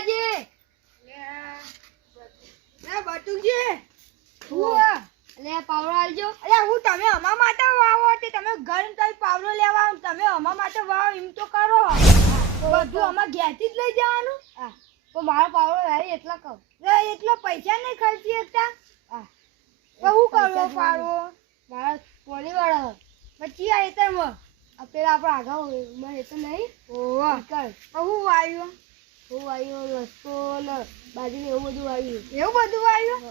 લીલાજી લે બટુજી હું લે પાવડો આલજો. અરે હું તમે અમા માટે વાવો તે તમે ઘર તઈ પાવડો લેવા આવો, તમે અમા માટે વાવો એમ તો કરો. બધું અમા ઘેરથી જ લઈ જવાનું. તો મારો પાવડો રહે એટલા કહું. એટલો પૈસા નહીં ખર્ચી શકતા. તો હું કરવો પાડવો મારા પોલી વાળો પછી આ એતરમાં પેલા આપણે આગળ મને તો નહીં. ઓવા કર હું વાવ્યું હું આવ્યો લસકો ને બાજરી એવું બધું આવ્યું. એવું બધું વાવ્યું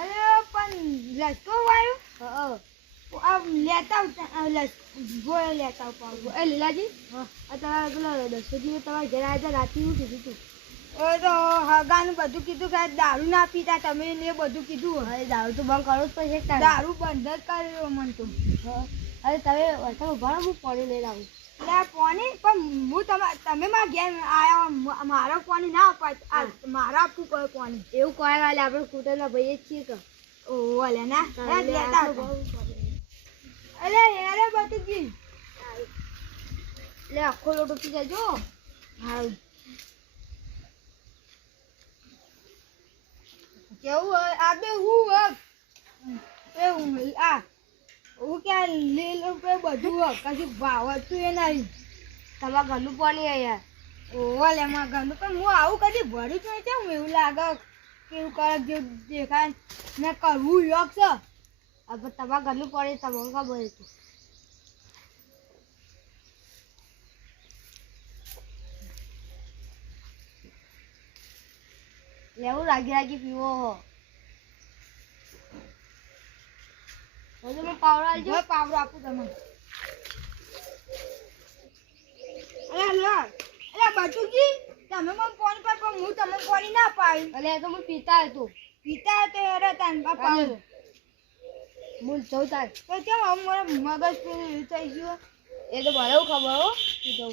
અરે પણ લસકો વાવ્યું આ લેતા લેતા પાડવો. એ લીલાજી આ તમારા પેલા દસોજી તમારા ઘરે આવ્યા હતા રાતે શું કીધું તું? તો હગાનું બધું કીધું કે દારૂ ના પીતા તમે ને એ બધું કીધું. અરે દારૂ તો બંધ કરવો જ પડશે. દારૂ બંધ જ કર્યો મન તો. અરે તમે વરસાદ ઉભા હું પાણી લઈને આવું. એટલે પાણી પણ હું તમે મારા ઘેર આવ્યા મારા પાણી ના અપાય મારા આપવું પડે પાણી. એવું કોઈ વાલે આપણે કુટરના ભાઈ જ છીએ કે ઓહ લે ના લેતા અરે યાર બટુજી એટલે આખો લોટો પી જાજો. હા કેવું હોય આ બે હું એ હું ક્યાં લીલું પે બધું કશું ભાવ હતું એ નહીં. તમારા ઘરનું પાણી અહીંયા ઓહો લે મારા ઘરનું પણ હું આવું કદી ભર્યું જ નહીં. કેમ એવું લાગે કેવું કરે જેવું દેખાય ને કરવું યોગ છે. હવે તમારા ઘરનું પાણી તમને ખબર હતું. લેવું લાગી પીવો હો. હવે મેં પાવડો આલજો. પાવડો આપું તમને. અરે બટુજી તમે મને ફોન પર પણ હું તમને પાણી ના પાયું. એટલે એ તો હું પીતા હતું. પીતા તો અરે તને પાવડો હું જઉં તાર તો કેમ હવે મારા મગજ પેલું થઈ ગયું. એ તો બરાબર ખબર હો. જઉં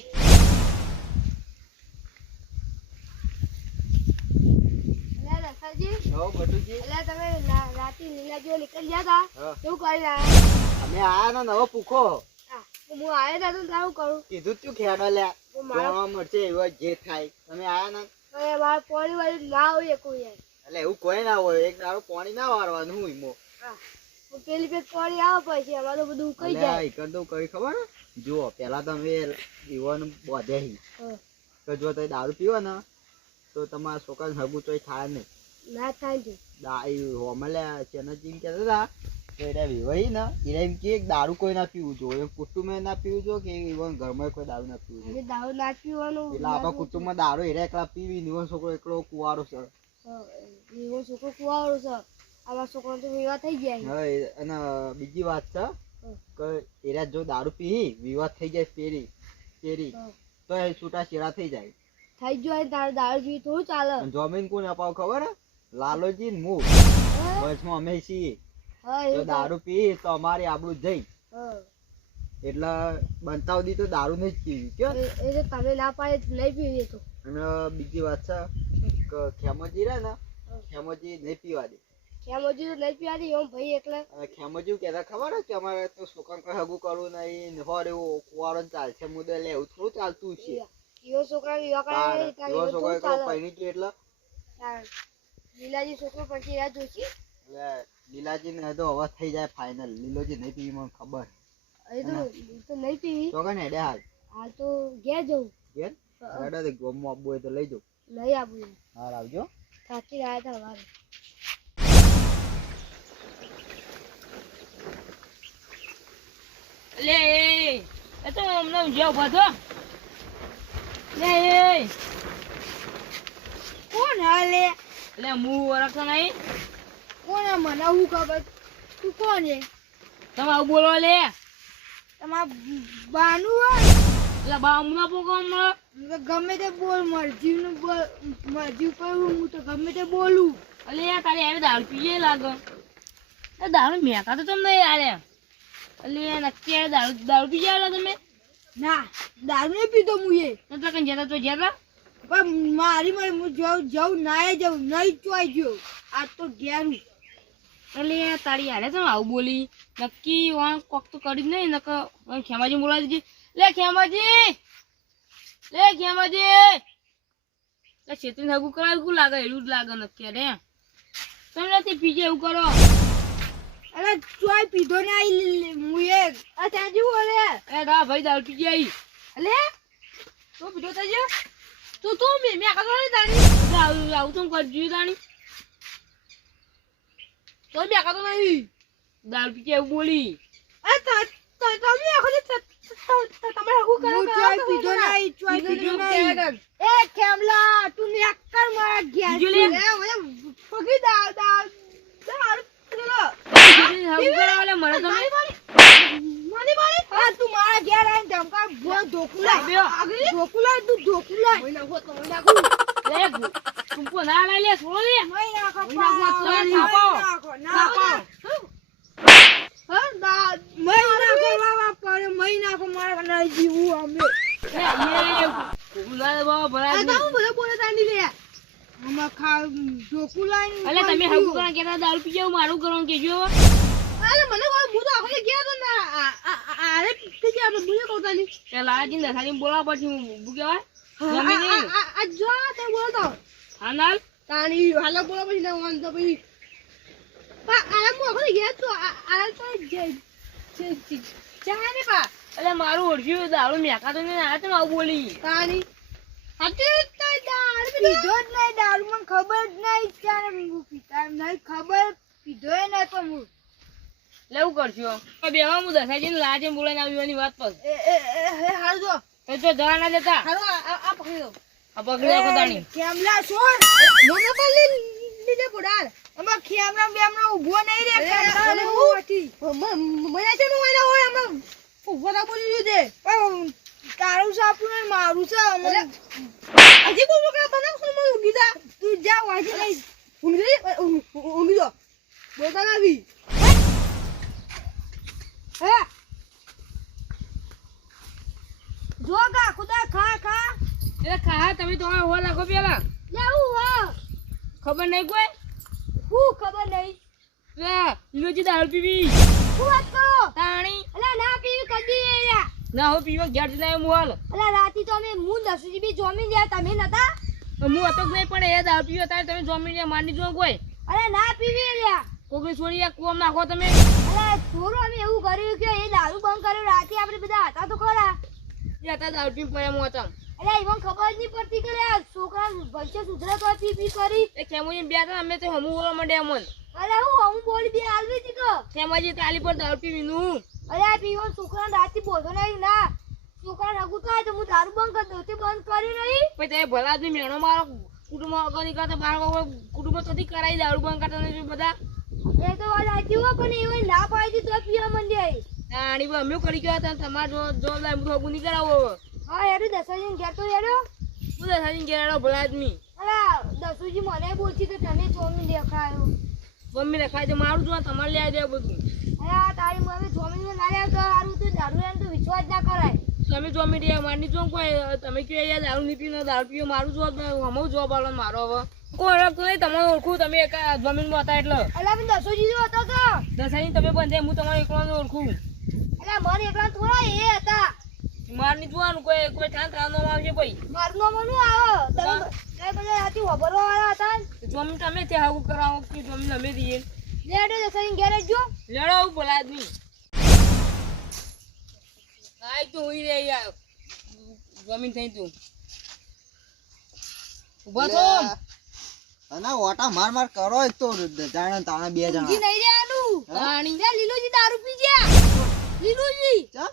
તમે રાતે લીલાજીઓ નીકળી ગયા હતા કેવું કરી રહ્યા? અમે આયા ને નવો પૂખો હું આવ્યા હતા તો તારું કરું કીધું તું ખેડો લ્યા જોવા મળશે એવો જે થાય. તમે આયા ને મારા પોણી વાળી ના હોય કોઈ યાર. એટલે એવું કોઈ ના હોય. એક દાડો પાણી ના વારવાનું હું ઈમો પેલી પેલી પાણી આવે પછી અમારે તો બધું ઉકાઈ જાય. કર દઉં કઈ ખબર જુઓ પેલા તમે ઈવન બોધે તો જો તમે દારૂ પીવો ને તો તમારા છોકરાને હગું તો થાય નહીં. ના થાય છે હોમલ્યા ચેનજી કહેતા હતા તો એને વિવાહી ને એને એમ કે દારૂ કોઈ ના પીવું જોઈએ, કુટુંબમાં ના પીવું જોઈએ કે ઇવન ઘરમાં કોઈ દારૂ ના પીવું જોઈએ. દારૂ ના પીવાનું એટલે આપણા કુટુંબમાં દારૂ હેરા એકલા પીવી ઇવન છોકરો એકલો કુવારો છે. એવો છોકરો કુવારો છે. આવા છોકરો તો વિવાહ થઈ જાય. હા અને બીજી વાત છે કે એરા જો દારૂ પી વિવાદ થઈ જાય પેરી તો એ છૂટા છેડા થઈ જાય. થઈ જાય તારે દારૂ પી થોડું ચાલે. જમીન કોને અપાવ ખબર હે? લાલોજી ને હું બસમાં અમે છીએ. તો દારૂ પી તો અમારી આબરૂ જઈ એટલે બનતા સુધી તો દારૂ નહીં જ પીવી કે એ તો તમે ના પાડે નહીં પીવી તો. અને બીજી વાત છે કે ખેમોજી રહે ને ખેમોજી નહીં પીવા દે. ખેમોજી તો નહીં પીવા દે એમ ભાઈ એટલે ખેમોજી કહેતા ખબર હે કે અમારે તો છોકરાને કઈ હગું કરવું નહીં હોર એવું કુવારો ચાલશે મુદ્દે લે એવું થોડું ચાલતું છે. એવો છોકરા વિવાહ કરે એવો છોકરો પૈણી કે એટલે લીલાજી છોકરો પછી રહ્યા જોશી એટલે લીલાજી ને તો હવે થઈ જાય ફાઇનલ. લીલોજી નહીં પીવી મને ખબર. તો નહીં પીવી તો કને હેડે હાલ તો ઘેર જવું. ઘેર હેડે ગોમમાં આપવું હોય તો લઈ જાઉં. લઈ આવું હાલ આવજો. થાકી રહ્યા હતા અમારે. લે એ તો અમને જાવ બધો લે કોણ હાલે એટલે હું ઓળખતો નહીં. કોણ મને હું ખબર તું કોણ છે? તમે આવું બોલો લે તમારા બાનું હોય એટલે બા હમણાં પોકો હમણાં ગમે તે બોલ મરજી નું બોલ મરજી ઉપર હું તો ગમે તે બોલું. એટલે તારી આવી દારૂ પીએ લાગે. દારૂ મેકા તો તમને યાર એટલે નક્કી દારૂ પી જાય તમે? ના દારૂ નહીં પીતો હું એ તો કઈ જતા તો જતા પણ મારી મારી હું જવું ના જવું નહીં ચોઈ ગયો આજ તો ઘેરું. એટલે તારી યાર તમે આવું બોલી નક્કી કોક તો કરી જ નહીં નકર ખેમાજી બોલાવી દીધી. લે ખેમાજી એ છેતરીને હગું કરાવ્યું શું લાગે એવું જ લાગે નક્કી રે તમે નથી પીજે એવું કરો અરે ચોય પીધો ને આઈ મુએ આ ત્યાં જેવું અરે એ રા ભાઈ દારૂ પીજે આઈ અલે તો પીધો તજે તું મે કાતો ને તાણી આવું તો કરજો તાણી તો મે કાતો નહીં દારૂ પીજે એવું બોલી અરે તમે આખો તમે હગું કરો ચોય પીધો ને આઈ ચોય પીધો ને એ કેમલા તું ને અક્કર માર ગયા બીજું લે. મને પગી દા હગું કરાવે મને તમે મને બોલે આ તું મારા ઘેર આવીને ધમકા બોલ ધોકુલા તું ધોકુલા મય નાખો તો મય નાખો લે તુંપો ના લઈ લે છોડો લે મય નાખો મય નાખો, નાખો નાખો. હા ના મય નાખો બાબા પર મય નાખો મારા ના જીવું અમે કુકુલા બાબા ભરા આ તો બધા બોલે તાંડી લે આમાં ખા ધોકુલા અલે તમે હગું કરા કેતા દારૂ પીજે મારું કરવાનું કેજો અરે મને કોઈ હું તો આખો ગયા તો ના આરે પીતી આપણે બોલે કોતાની તે લાજીને દસાની બોલાવ પછી હું કહેવાય જમીને આ જો તે બોલો તો હાનાલ તાણી હાલો બોલો પછી ના વાંધો પછી આ મો આખો ગયા તો આ તો ચાને પા અલે મારું ઓળખ્યું દારૂ મેકાતો ને આ તમે આવું બોલી તાણી હાતે તો દારૂ પીધો જ નહીં દારૂ મને ખબર જ નહીં ચાને હું પીતા નહીં ખબર પીધો એ નહીં પણ હું લેવું કરશો બેવા હું દસાજીને લાજે બોલાઈને આવ્યું વાત પર એ હાલ જો તો જો જવા ના દેતા હાલો આ પકડી દો આ પકડી રાખો તાણી કેમલા છોડ મને પણ લીધે પોડાર અમાર ખેમરા બેમરા ઊભો નહીં રે કેમરા હું હતી મને છે નું એના હોય અમે ઊભો ના બોલી લીધે તારું સાપું ને મારું છે હજી બોલો કે બનાવ શું મને ઊંઘી જા તું જા વાજી નહીં ઊંઘી જો બોલતા આવી હે જો ગા ખુદા ખા એ ખા તમે તો હો લાગો પેલા લેવું હા ખબર નહીં કોઈ હું ખબર નહીં લે લીલોજી દારૂ પીવી હું વાત કરો તાણી અલા ના પીવી કદી એયા ના હો પીવા ઘેર જઈને આવ્યો મોલ અલા રાતી તો અમે મૂન 10 જીબી જોમી ગયા તમે નતા હું હતો જ નહીં પણ એ દારૂ પીવો ત્યારે તમે જમીને માની જો કોઈ અલા ના પીવી એયા કોકની છોડી એક કોમ નાખો તમે અલા થોડું અમે એવું કર્યું કે એ દારૂ બંધ કર્યો રાતે આપણે બધા હતા તો ખરા એ હતા દારૂ પી પડ્યા મોચમ અલા ઈવન ખબર જ નહીં પડતી કે આ છોકરા ભવિષ્ય સુધરે તો પી કરી એ ખેમોજી બે હતા અમે તો હમું બોલવા માંડ્યા મન અલા હું બોલી બે આલવી હતી કે ખેમાજી તાલી પર દારૂ પીવીનું અલા પીવન છોકરા રાતે બોલતો નહીં ના છોકરા નગુ થાય તો હું દારૂ બંધ કરી દઉં તે બંધ કર્યું નહીં પછી તમે ભલા આદમી મેણો મારો કુટુંબ અગની કરતા બાર કુટુંબ થતી કરાવી દારૂ બંધ કરતા નથી બધા એ તો વાત સાચી હો પણ એવું ના પાડી તો પીવા મંડ્યા તાણી અમે કરી ગયા હતા તમારે જો બધું નહીં કરાવો હા હેડો દસાજી ઘેર તો હેડો શું દસાજી ઘેરાડો ભલા આદમી અલા દસુજી મને બોલતી તો તમે ચોમીન દેખાયો મમ્મી રખાય તો મારું જો તમારે લઈ દે બધું અલા તારી મમ્મી ચોમીન ના લ્યા તો સારું તો દારૂ એમ તો વિશ્વાસ ના કરાય તમે જમી દે મારની જો કોઈ તમે કહો યાર દારૂ નહીં પીને દારૂ પીવો મારું જો હમું જોબ આલો મારો હવે કોઈ ઓળખતું નહીં તમને ઓળખું તમે એક જમીનમાં હતા એટલે અલા પણ દસુજી જો હતો તો દસાઈ તમે બંધે હું તમારે એકલાને ઓળખું અલા મને એકલા થોડા એ હતા મારની જોવાનું કોઈ કોઈ ઠાન ઠાન આવશે ભાઈ મારું નામ નું આવો તમે બધા રાતી વાપરવા વાળા હતા જમીન તમે ત્યાં આવું કરાવો કે જમીન અમે દઈએ લેડો દસાજી ઘેર જ જો લડો આવું ભલા આદમી આય તો હોઈ રે યાર જમીન થઈ તું ઉભા તો અને ઓટા માર કરો એક તો જાણે તાણે બે જી જણા નહીં રેવાનું તાણી લે લીલોજી દારૂ પી ગયા લીલોજી ચા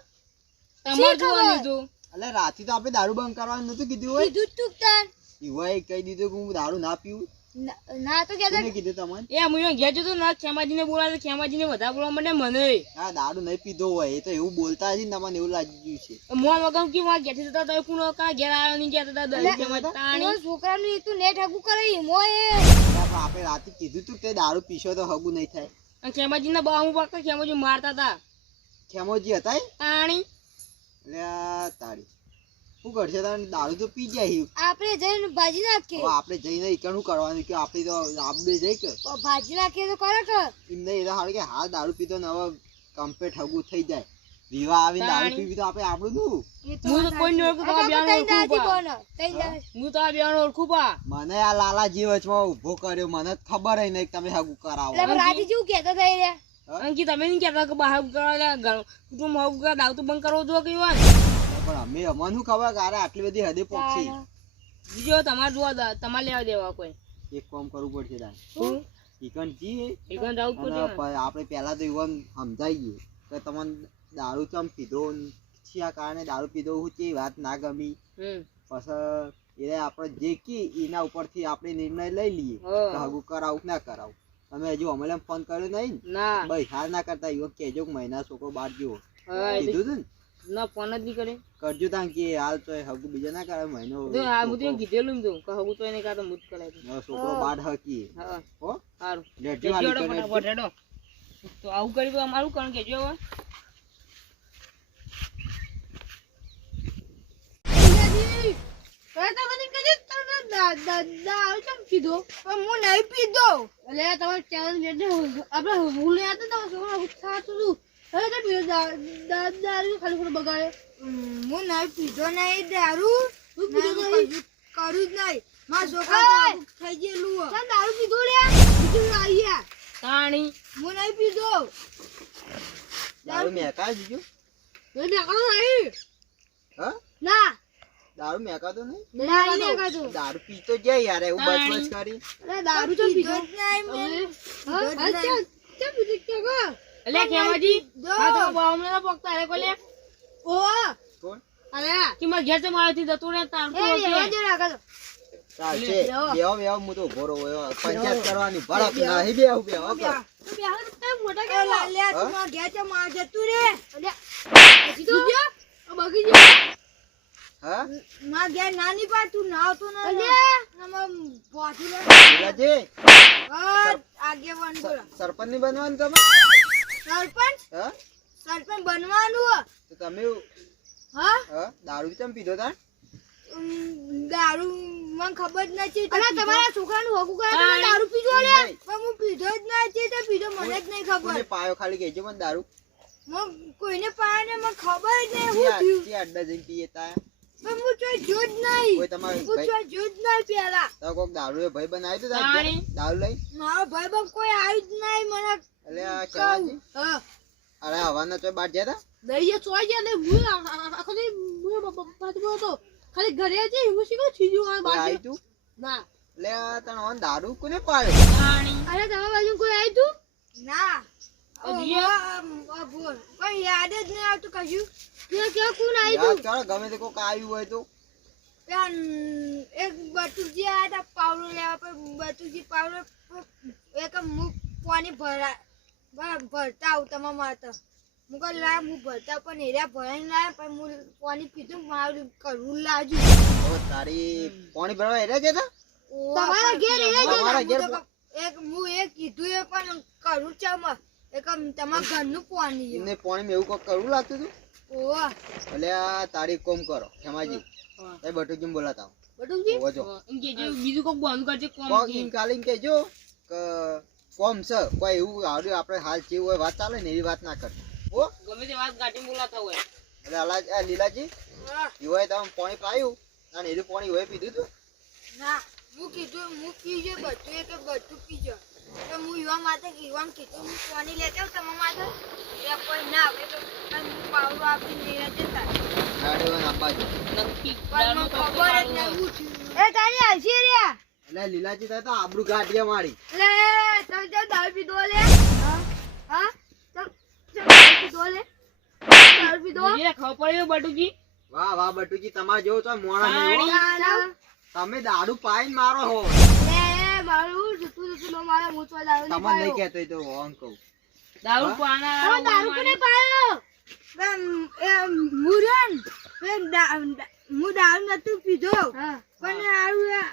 તમારે જોવાનું હતું એટલે રાતી તો આપણે દારૂ બંધ કરવાનું નતું કીધું હોય કીધું તું તાન ઈવાએ કહી દીધું કે હું દારૂ ના પીવું ના તો કહેતા કોને કીધું તમને એ હું ઘેર જતો ના ખેમાજીને બોલાવે ખેમાજીને વધારે બોલવા માંડે મને આ દારૂ નહીં પીધો હોય એ તો એવું બોલતા જ ને તમને એવું લાગી ગયું છે મોન વગમ કે મારા ઘેરથી જતા તો કોણ કા ઘેર આવ્યો નહીં કહેતા હતા દહીં ખેમાજ તાણી એનો છોકરાનું એ તું નેટ હગું કરે મો એ આપણે રાતે કીધું તું તે દારૂ પીશો તો હગું નહીં થાય અને ખેમાજીને બાહું પાકતા ખેમાજી મારતા હતા ખેમોજી હતા એ? તાણી એટલે આ તારી શું કરશે તારે દારૂ તો પી જાય આપણે જઈને ભાજી નાખીએ હવે આપણે જઈને ઈકણું કરવાનું કે આપણે તો આપણે જઈ કે ભાજી નાખીએ તો કરે કે એમ નહીં એટલે હારું કે હા દારૂ પીધો ને હવે કમ્પ્લેટ હગું થઈ જાય વિવાહ આવીને દારૂ તાણી. પીવી તો આપણે આપણું શું? હું તો કોઈ ઓળખું તો આ બેનો ઓળખું પા. હું તો આ બેનો ઓળખું પા. મને આ લાલાજી વચમાં ઉભો કર્યો, મને જ ખબર ય નહીં કે તમે હગું કરાવો. અંકી તમે નહીં કહેતા કે બહાર કરવા કુટુંબ હગું કરવા દાવ તો બંધ કરવો જો કે ઈવન. પણ અમે અમને શું ખબર કે અરે આટલી બધી હદે પહોંચી. બીજો તમારે જોવા તમારે લેવા દેવા કોઈ એક કામ કરવું પડશે તારે. શું ઈકન જી એકન જવું જ અને પડશે ને. આપણે પહેલા તો ઈવન સમજાઈએ કે તમને દારૂ ચમ પીધો ને શિયા કારણે દારૂ પીધો હું કે વાત ના ગમી. હમ. પછી એ આપણે જે કી એના ઉપરથી આપણે નિર્ણય લઈ લઈએ હા. કે હગું કરાવું કે ના કરાવું. તમે હજુ અમલે ફોન કર્યો નહીં ને? ના ભાઈ હાલ ના કરતા ઈવન કહેજો કે મહિના છોકરો બાર જેવો હા, એ તો- કીધું તું ને ના ફોન જ નહીં કરે કરજો તાં કે હાલ તો એ હગું બીજા ના કરે મહિનો તો આ બધું એમ કીધેલું ને તું કે હગું તો એને કાં તો મુજ કરાય તું. હવે છોકરો બાર હકી હા હો સારું લેજો કેજો આ હેડો લીકર ફટાફટ હેડો. તો આવું કર્યું તો અમારું કારણ કેજો હવે. હું નહીં પીધો નહીં દારૂ કરું જ નહીં મારા છોકરા થઈ ગયેલું દારૂ પીધો રે તાણી હું નહીં પીધો દારૂ મેકા જીજો હા ના દારૂ મેકાતો નહીં ના ઈ નહીં ખાતું. દારૂ પીતો જાય યાર એવું બચ બચ કરી અરે દારૂ તો પીધો જ નહીં મેં. હા? હા, ચાલ, ચાલ પીધો ક્યાં ગયો? એટલે ખેમાજી હા તો બાવમને ના પકતા અરે કોલે ઓહ, કોણ અરે કે માર ઘેર છે મારાથી જતું રે તાર એ રહેવા દે રાખો તો. ચાલશે બેહો. બેહો બેહો હું તો ઉભો રહું હવે પંચાયત કરવાની ભરત નહીં બેહું બેહો કર. તું બેહો તો તમે મોટા એ કેવા? લાલ્યા, તું મારા ઘેર છે, માર જતું રે. અલ્યા, હજી તો આ બગી ગયો. હા મારા ઘેર નાની પાડ, તું નાવતો ન રહે. અલ્યા, આમાં પહોંચી લે. લીલાજી હા, આગેવાન બોલો. સરપંચ ની બનવાનું તમે સરપંચ હા સરપંચ બનવાનું તો તમે હા હા દારૂ કેમ પીધો તા દારૂ મને ખબર જ નથી અલ્યા, તમારા છોકરાનું હગું કરે તો તમે દારૂ પીજો લે. પણ હું પીધો જ નથી તો પીધો મને જ નહીં ખબર કોને પાયો ખાલી કહેજો મને દારૂ હું કોઈને પાડે મને ખબર જ નહીં હું થયું ત્યાં અડ્ડા જઈને પીએ તા પણ હું ચોય જો જ નહીં કોઈ તમારે હું ચોય જો જ નહીં પેલા તો કોક દારૂ એ ભાઈ બનાવ્યો તો તારે તાણી. ઘેર? દારૂ લઈ મારો ભાઈ બંધ કોઈ આવ્યું જ નહીં મને એટલે આ કહેવાજી હા અરે હવાના તો બહાર ગયા દઈએ ચોઈ ગયા ને હું આખો દી હું બાજુ હતો. ખાલી ઘરે જ હું શીખો છીજ્યું આ તા કોઈ બાજુ. આવી તું ના. એટલે આ તને ઓન દારૂ કોને પાયો તાણી અરે તમારા બાજુ કોઈ આવ્યું તું? ના હજી? બોલ કોઈ યાદ જ નહીં આવતું કશું ત્યાં ક્યાં કોણ આવ્યું યાદ તું? કરો ગમે તે કોક આવ્યું હોય તો પેલા એક બટુકજી આવ્યા હતા પાવડો લેવા પણ બટુકજી પાવડો એક હું પાણી ભરતા આવું તમારા માતા હું કહું લાવ હું ભરતા પણ એરિયા ભરાઈને લાવ્યા પણ હું પાણી પીધું મારું કરવું લાજુ હવે તારી પાણી ભરવા હેરા જતા તમારા ઘેર એ તમારા ઘેર એક હું એ કીધું એ પણ કરું ચમ એક તમારા ઘરનું પાણી એમને પાણી એવું કોક કરવું લાગતું હતું ઓવા એટલે આ તારી કોમ કરો ખેમાજી હા. એ બટુજી બોલાતા બટુકજી? હોવો જો એમ કેજો બીજું કોક બંધ કરજે કોમ કોક કે. ઈન કાલીન કહેજો કે કોમ છે કોઈ એવું આવડ્યું આપણે હાલ જેવું હોય વાત ચાલે ને એવી વાત ના કરજો હો ગમે તે વાત કાઢીને બોલાતા હોય એટલે અલા આ લીલાજી યુવાએ તમે પાણી પાયું અને એનું પાણી હોય પીધું તું ના હું કીધું હું પીજો બધું એ કે બધું પીજો તો હું યુવા માટે યુવાને કીધું હું પાણી લેતા આવું તમારા માટે એ કોઈ ના આવે તો હું પાવડો આપીને લઈને જતા ગાડીઓ નાખવા જો નક્કી પણ મને દારૂ ખબર જ તો નહીં હું થયું એ તારી હસી રહ્યા એટલે લીલાજી થાય તો આબરૂ ગાંઠિયા મારી લે, તમે ચાલ દારૂ પીધો લે. હા? ચાલ, ચાલ દારૂ પીધો લે. દારૂ પીધો. બીજે ખબર પડ્યું બટુજી વાહ વાહ બટુજી તમારે જેવો તો મોણા નહીં હો. ચાલ. તમે દારૂ પાઈને મારો હો લે, મારું જતું જતું ન મારે હું તો દારૂ નહીં તમને નહીં પાયો. કહેતો તો ઓન કહું દારૂ હા? પાના તમે દારૂ કોને પાયો? હું દારૂ નતું પીધો હા. પણ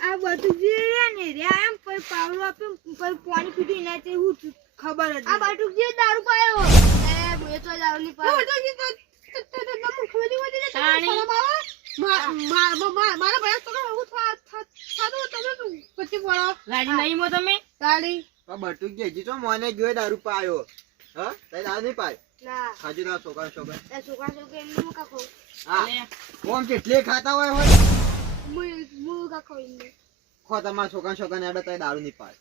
આ બધું જે રહ્યા ને રહ્યા એમ પછી પાવડો આપ્યો પછી પાણી પીધું એનાથી હું ખબર જ આ નહીં. બટુકજીએ દારૂ પાયો. લે, હું તો દારૂ નહીં પાયો. તાણી. મારા ભાઈ તો હું થાતું તમે પછી બોલો. રાજી નહીં મો તમે તાળી. બટુજી હજી તો મને જોઈ દારૂ પાયો હા તઈ દારૂ નહીં પાય ના ખાજો તારા છોકરા છોકરા એ છોકરા છોકરી એમને હું કા ખાઉં હા લે. ઓમ જેટલે ખાતા હોય હું કા ખાઉં એમને ખો તમારા છોકરા છોકરાને આડે તઈ દારૂ નહીં પાય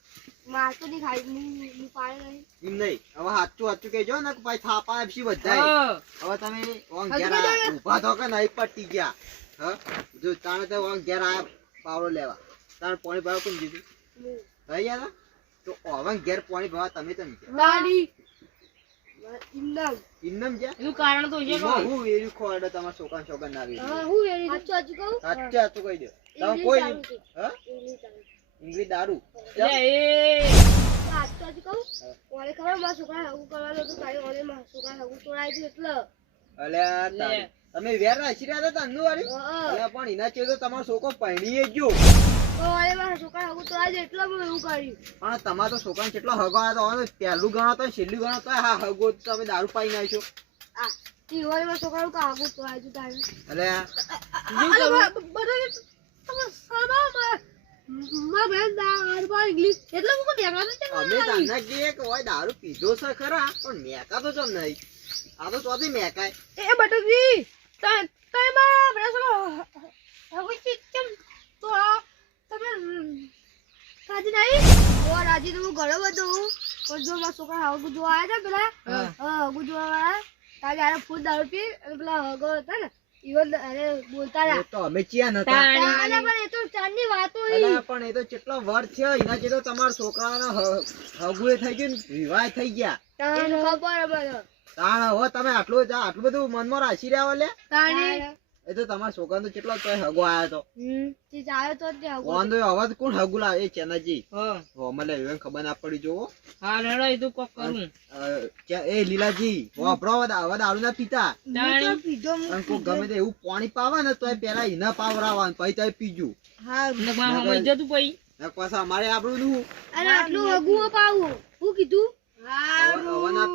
માર તો નહીં ખાઈ હું પાડે નહીં એમ નહીં હવે સાચું કહેજો ને કે ભાઈ થાપા આપશી બધાય હા. હવે તમે ઓમ ઘેર આયા, ઊભા થો કે નહીં પટી ગયા હા જો તાણે તો ઓમ ઘેર આયા પાવડો લેવા તાણે પાણી ભરવા કોણ દીધું હું રહી ગયા તો ઓવન ઘેર પાણી ભરવા તમે તમે ગયા દાડી ઇન્દમ ઇન્નમ જ્યાં એનું કારણ તો છે એમાં કોઈ. હું વેર્યું ખોડે તમારા છોકરા છોકરા ના વેર્યું હા હું વેરી સાચું સાચું કહું સાચે સાચું કહી દો તમે કોઈ હા ઇંગ્લિશ દારૂ ઇંગ્લિશ દારૂ લે, એ સાચું સાચું કહું ઓલે ખબર મારા છોકરા હગું કરવાનું હતું તારી ઓલે મારા છોકરા હગું તોડાઈ દીધું એટલે અલ્યા તારી. લે. તમે વેર રાખી રહ્યા હતા તન્નુ વાળી હા. અલ્યા પણ એના ચેતો તો તમારો છોકરો પહેણીએ જ જો તો ઓલે મારા છોકરા હગું તોડાઈ દીધું એટલે મેં એવું કર્યું પણ તમારો તો છોકરાને કેટલો હગો આવ્યો હતો પહેલું ગણો તો છેલ્લું ગણો તો હા હગો તો તમે દારૂ પાઈ નાખ્યો આ તી ઓલે મારા છોકરા કા હગું તોડાઈ દીધું તારે અલ્યા અમે તમને કહીએ કે ઓય દારૂ પીધો છે ખરા પણ મેકા તો ચમ નહીં આ તો ચોથી મેકાય એ બટુકજી તમે મારા બધા હવે કેમ તો તમે કાજી નહીં ઓ રાજી તો હું ઘણો બધો હું પણ જો મારા છોકરા હગું જોવા આવ્યા હતા પેલા હા. હગું જોવા વાળા તારે આરે ફૂલ દારૂ પી અને પેલા હગો હતા ને ઈવન અરે બોલતા એ રહ્યા તો અમે ચિયા નતા તારે પણ એ તો ચાંદની વાતો અલ્યા પણ એ તો કેટલો વર થયો એના જેતો તમારા છોકરાનો હગુએ થઈ ગયું ને વિવાહ થઈ ગયા તારે ખબર મને તાણ હવે તમે આટલું બધું મનમાં રાખી રહ્યા હો લે તારે એ તો તમારા છોકરાનો કેટલો તોય હગો આવ્યો તો તે ચાલે તો જ હગું વાંધો અવાજ કોણ હગુ લાવે એ ચેનાજી હા. હો મને એવું ખબર ના પડી જોવો હા, રેડો, એ તો કોક કરું. એ લીલાજી વાપરો હવે દારૂ ના પીતા તાણી. પીધો અને કોઈ ગમે તે એવું પાણી પાવે ને તો પેલા એના પાવરાવાનું પછી તમે પીજું હા ને બા સમજ જતું પછી. ને પાછા અમારે આપણું નું અને આટલું હગું પાવું હું કીધું હવે ના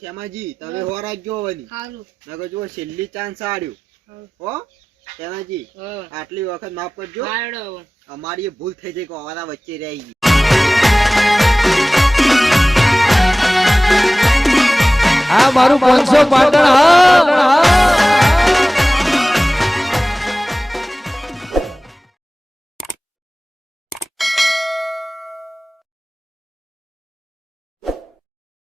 ખેમાજી તમે હો રાખજો હવે ની સારું નકર જો છેલ્લી ચાન્સ આડ્યું હો ખેમાજી હા. આટલી વખત માફ કરજો હા, રેડો હવે. અમારી એ ભૂલ થઈ જાય કે અવાના વચ્ચે રહી ગઈ આ મારું 500 પાટણ હા